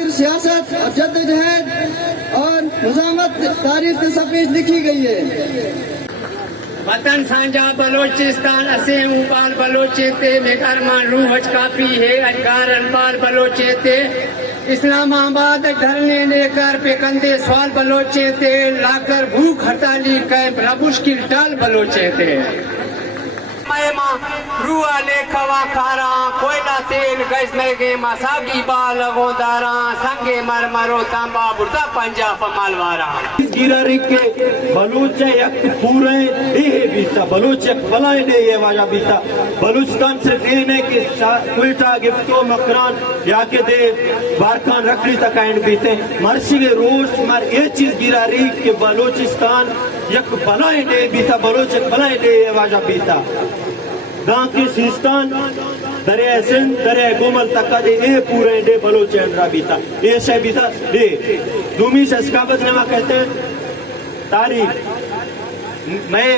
خاطر سیاست اور جدوجہد اور نظامت تاریخ کے صفحے لکھی گئی ہے۔ وطن سانجا بلوچستان اسے اوپال بلوچے تے میکارمان روح کافی ہے اجگار انپال بلوچے تے اسلام آباد دھرنے لے کر پہ کندے سوال بلوچے تے لا کر بھوک ہڑتالی کیمپ مشکل ٹال بلوچے تے روح لے کھوا کھارا کوئلہ تیل گیس مرگے مساگی بال غوندارا سنگے مرمرو تانبا بردا پنجا فمالوارا گیرہ رکھے بلوچ یک پورے یہ بیتا بلوچ یک بلائے نے یہ واجہ بیتا بلوچستان سے دینے کہ کوئٹہ گفتو مکران یا کہ دے بارکان رکھلی تک اینڈ بیتے مرسی کے روش مر یہ چیز گیرہ رکھ کہ بلوچستان یک بلائے نے بیتا بلوچ یک بلائے نے یہ واجہ بیتا گاں کی سیستان دریائے سندھ دریائے گومل تک دے اے پورے دے بلوچ اندرہ بیتا یہ شہ بیتا دے دومی سے اسکابت نما کہتے ہیں تاریخ میں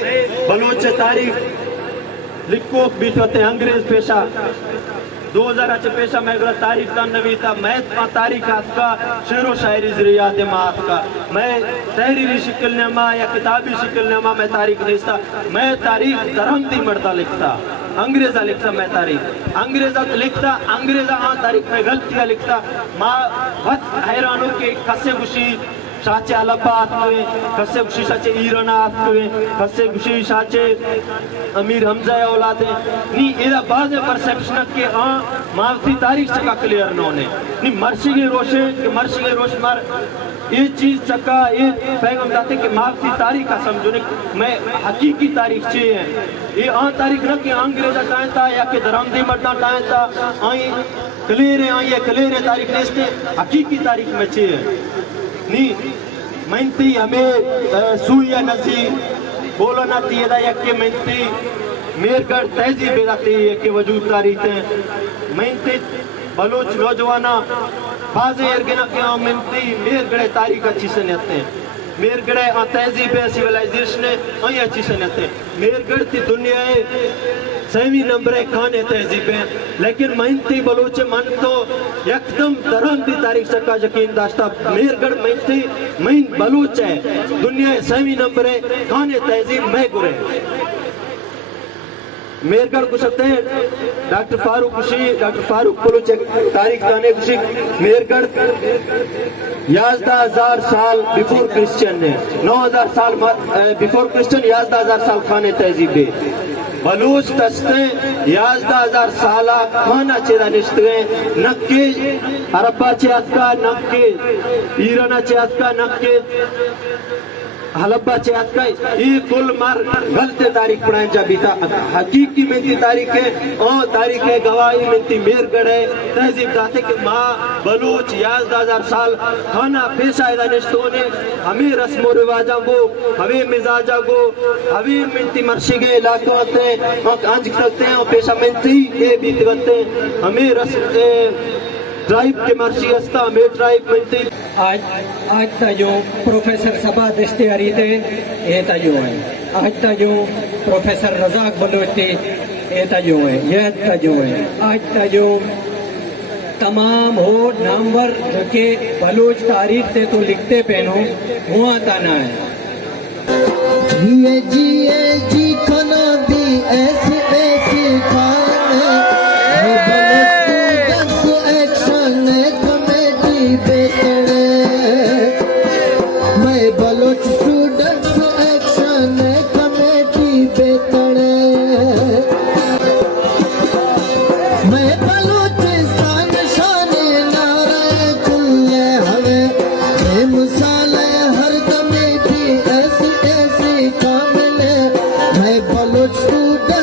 بلوچ تاریخ لکھو بیتوتے انگریز پیشہ 2000 اچھے پیشہ میں اگر تاریخ دان نویتا میں تاریخ آس کا شعر و شاعری ذریعات ماں کا میں تحریری شکل نما یا کتابی شکل نما میں تاریخ نیستا میں تاریخ درہمتی مردہ لکھتا انگریزہ لکھتا میں تاریخ انگریزہ لکھتا انگریزہ تاریخ میں غلطیاں لکھتا ماں بس حیرانوں کے کسے گوشی شاچے علبہ آت ہوئے کسے گوشی شاچے ایران آت ہوئے کسے گوشی شاچے امیر حمزہ اولاد ہیں نہیں ایدہ بعض پرسیپشنت کے ماوتی تاریخ چکا کلیر نونے نہیں مرشی کے روشے مار یہ چیز چکا یہ پیغام داتے کہ ماوتی تاریخ کا سمجھونے میں حقیقی تاریخ چاہیے ہیں یہ تاریخ نہ کہ انگریزہ ٹائیں تھا یا کہ درامدی مردہ ٹائیں تھا کلیرے تاریخ نیستے حقیقی تاریخ میں چاہیے نہیں مینتی ہمیں سویا نسی بولو نہ تیدہ یکی مینتی میرگڑ تہذیب بیداتی یکی وجود تاریخ ہیں مینتی بلوچ نوجوانا بازے ارگنہ کے مینتی میرگڑے تاریخ اچھی سنیتے ہیں میرگڑے تہذیب سیولائزیشن آئی اچھی سنیتے ہیں میرگڑ تی دنیا سیمی نمبر کھانے تہذیب ہیں لیکن مہنتی بلوچ من تو یکدم درہم دی تاریخ سکا یقین داشتا میرگڑ مہن بلوچ ہے دنیا سیمی نمبر کھانے تہذیب میں گرے میرگڑ کو سکتے ہیں ڈاکٹر فاروق بلوچ تاریخ دانے کشی میرگڑ 11,000 سال بیفور کرسچن ہے 9,000 سال بیفور کرسچن 11,000 سال کھانے تہذیب ہے بلوچ تستے 11,000 سالہ کھانا چیدہ نشتگے نکے عربہ چیاد کا نکے ایرانہ چیاد کا نکے حلبہ چیاد کا یہ کل مار غلط تاریخ پڑھائیں جا بیتا حقیقی منتی تاریخ ہے اور تاریخ ہے گواہی منتی میرگڑ ہے تہذیب داتے کہ ماں بلوچ 11,000 سال کھانا پیشہ ایدہ نشتوں نے ہمیں رسم و رواجہ گو ہمیں مزاجہ گو ہمیں منتی مرشگے علاقوں ہوتے ہیں آنج کرتے ہیں اور پیشہ منتی یہ بیت کرتے ہیں ہمیں رسم ڈرائیب کے مرشی ہستا ہمیں ڈرائیب منتی آج تا جو پروفیسر سبا دشتیاری تھے یہ تا جو ہے آج تا جو پروفیسر رزاق بلوچ تھے یہ تا جو ہے یہ تا جو ہے آج تا جو تمام ہو نامور جو کہ بلوچ تاریخ سے تو لکھتے پہنو ہوا تانا ہے جی کھنا دی ایسی ایسی کھانے بلوچ اسٹوڈنٹس ایکشن کمیٹی بیتڑے میں بلوچستان شان نعرہ کلے ہوئے اے مثال ہر کمیٹی ایسی ایسی کاملے میں بلوچ اسٹوڈنٹ